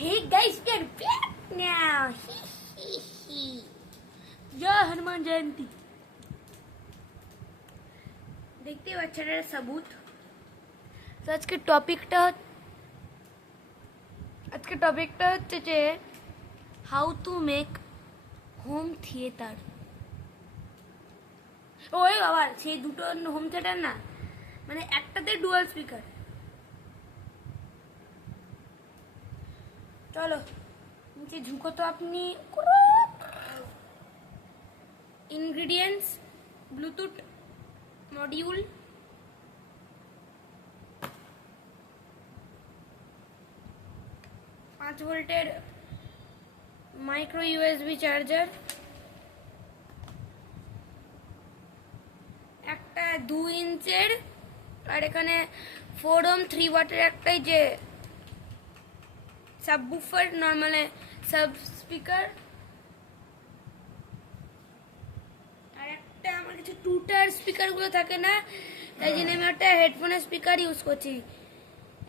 Hey guys, we are back now. जय हनुमान जयंती। देखते পাচ্ছেন এর सबूत। তো আজকে টপিকটা হচ্ছে যে how to make home theatre. ওই বাবা, সেই দুটো হোম থিয়েটার না, মানে একটাতে ডুয়াল স্পিকার। চলো নিচে ঝুঁকো তো আপনি। ইনগ্রিডিয়েন্টস: ব্লুটুথ মডিউল, 5 ভোল্টের মাইক্রো ইউএসবি চার্জার, একটা 2 ইঞ্চের, আর এখানে 4 ওহম 3 ওয়াটের একটাই যে সাববুফার, নর্মালে সাব স্পিকার, আর একটা আমার কিছু টুটার স্পিকারগুলো থাকে না, তাই জন্য আমি একটা হেডফোনের স্পিকার ইউজ করছি।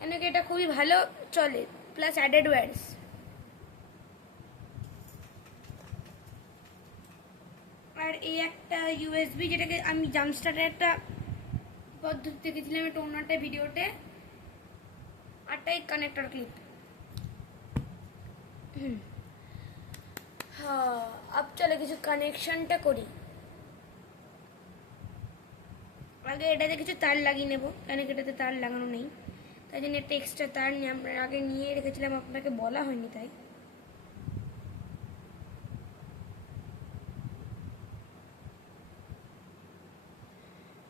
এনেকে এটা খুবই ভালো চলে, প্লাস অ্যাডেড ওয়্যারস। আর এই একটা ইউএসবি, যেটাকে আমি জাম্পস্টারের একটা পদ্ধতি দেখেছিলাম একটা অন্য একটা ভিডিওতে, আরটা এই কানেক্টর ক্লিপ। হ্যাঁ, अब চলে কিছু কানেকশনটা করি। আগে এটাতে কিছু তার লাগিয়ে নেব, কেন এটাতে তার লাগানো নেই, তাই জন্য একটা এক্সট্রা তার নিয়ে আমরা আগে নিয়ে রেখেছিলাম, আপনাকে বলা হয়নি তাই।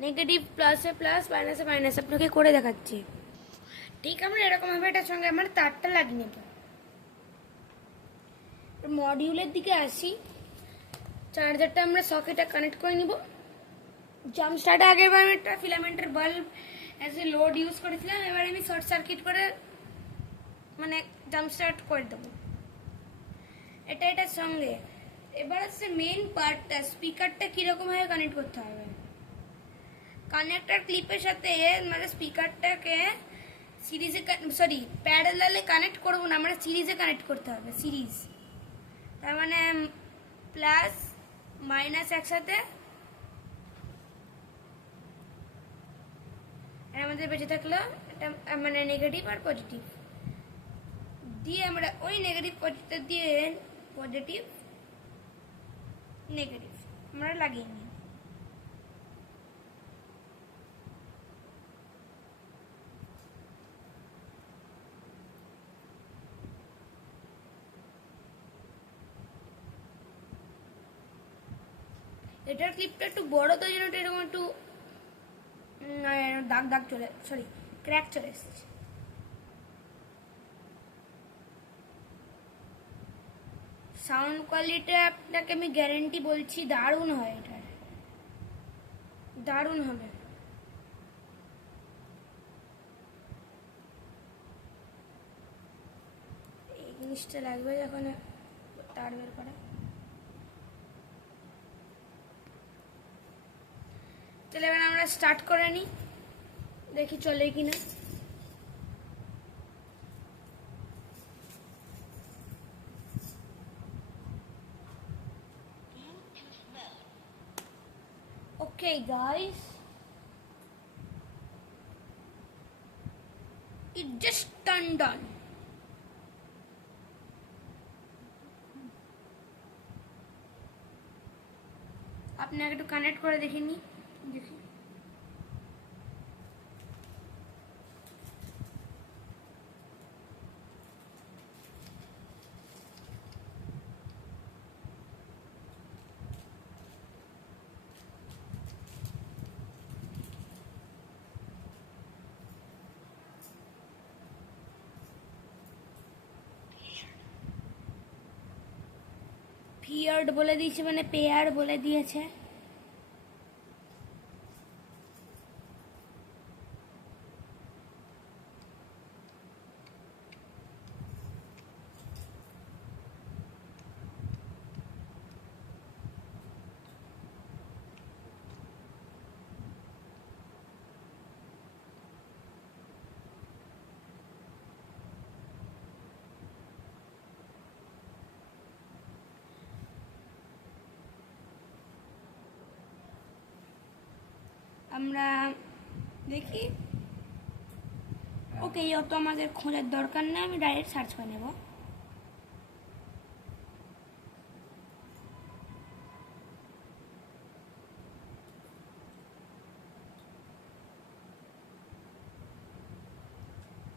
নেগেটিভ প্লাসে প্লাস, মাইনাসে মাইনাস আপনাকে করে দেখাচ্ছি। ঠিক আমরা এরকমভাবে এটার সঙ্গে আমার তারটা লাগিয়ে নেব। মডিউলের দিকে আসি, চার্জারটা আমরা সকেটে কানেক্ট করে নিব। জাম্প স্টার্টে আগের বার আমি একটা ফিলামেন্টের bulb as a load use করেছিলাম, এবার আমি শর্ট সার্কিট করে মানে জাম্প স্টার্ট করে দেবো এটার সঙ্গে। এবার হচ্ছে মেইন পার্টটা, স্পিকারটা কীরকমভাবে কানেক্ট করতে হবে। কানেক্টর ক্লিপের সাথে মানে স্পিকারটাকে সিরিজে প্যারালালে কানেক্ট করবো না, আমরা সিরিজে কানেক্ট করতে হবে। সিরিজ তার মানে প্লাস মাইনাস একসাথে, আমাদের বেঁচে থাকলো এটা মানে নেগেটিভ আর পজিটিভ দিয়ে আমরা ওই নেগেটিভ পজিটিভ দিয়ে পজিটিভ নেগেটিভ আমরা লাগিয়ে নিই। এটার ক্লিপটা একটু বড়, তো জন্য এরকম একটু দাগ দাগ চলে, ক্র্যাক চলে এসেছে। সাউন্ড কোয়ালিটি আপনাকে আমি গ্যারেন্টি বলছি দারুণ হয়, এটার দারুণ হবে। এই জিনিসটা লাগবে যখন তার বের করা। তাহলে এবার আমরা স্টার্ট করে নিই, দেখি চলে কিনা। Okay guys, it just turned on. আপনি আগে একটু কানেক্ট করে দেখিনি, দেখি। পিয়ার্ড বলে দিয়েছে, মানে পেয়ার বলে দিয়েছে। আমরা দেখি। ওকে, অত আমাদের খোঁজার দরকার নেই, আমি ডাইরেক্ট সার্চ করে নেব।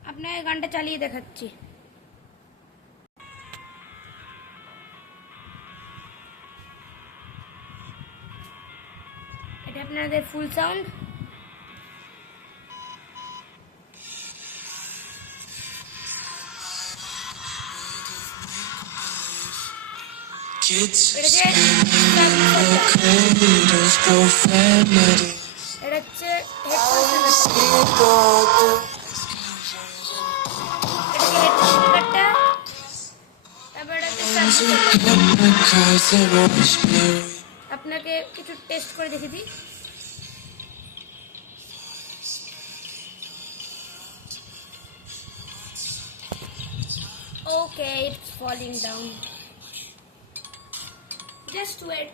আপনাকে গানটা চালিয়ে দেখাচ্ছি। এটা আপনাদের ফুল সাউন্ড। Kids এটা যে creators, profanity. এটা হচ্ছে হেডফোনটা, তারপর এটা হচ্ছে আপনাকে কিছু টেস্ট করে দেখে দিই। Okay, it's falling down, just wait.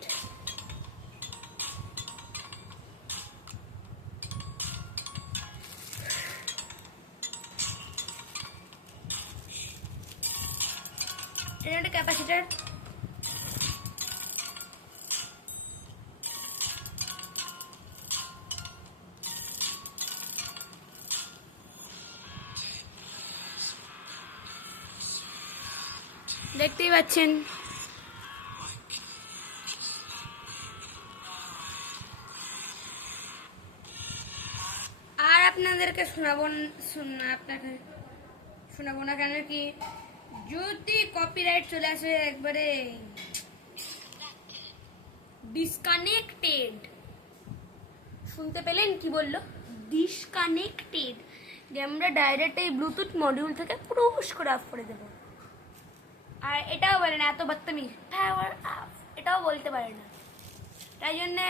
এটা একটা ক্যাপাসিটার। দেখতেই পাচ্ছেন। আর আপনাদেরকে আপনাকে শোনাবো না, কেন কি যদি কপিরাইট চলে আসে একবারে ডিসকানেক্টেড। শুনতে পেলেন কি বললো? ডিসকানেক্টেড। দিয়ে আমরা ডাইরেক্ট এই ব্লুটুথ মডিউল থেকে পুরুষ করে অফ করে দেবো। আর এটাও বলে না, এত বদতমিজ পাওয়ার অফ এটাও বলতে পারে না। তাই জন্যে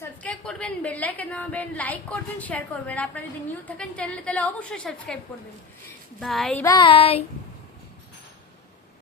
সাবস্ক্রাইব করবেন, বেল আইকন দাবাবেন, লাইক করবেন, শেয়ার করবেন। আপনারা যদি নিউ থাকেন চ্যানেলে তাহলে অবশ্যই সাবস্ক্রাইব করবেন। Bye bye.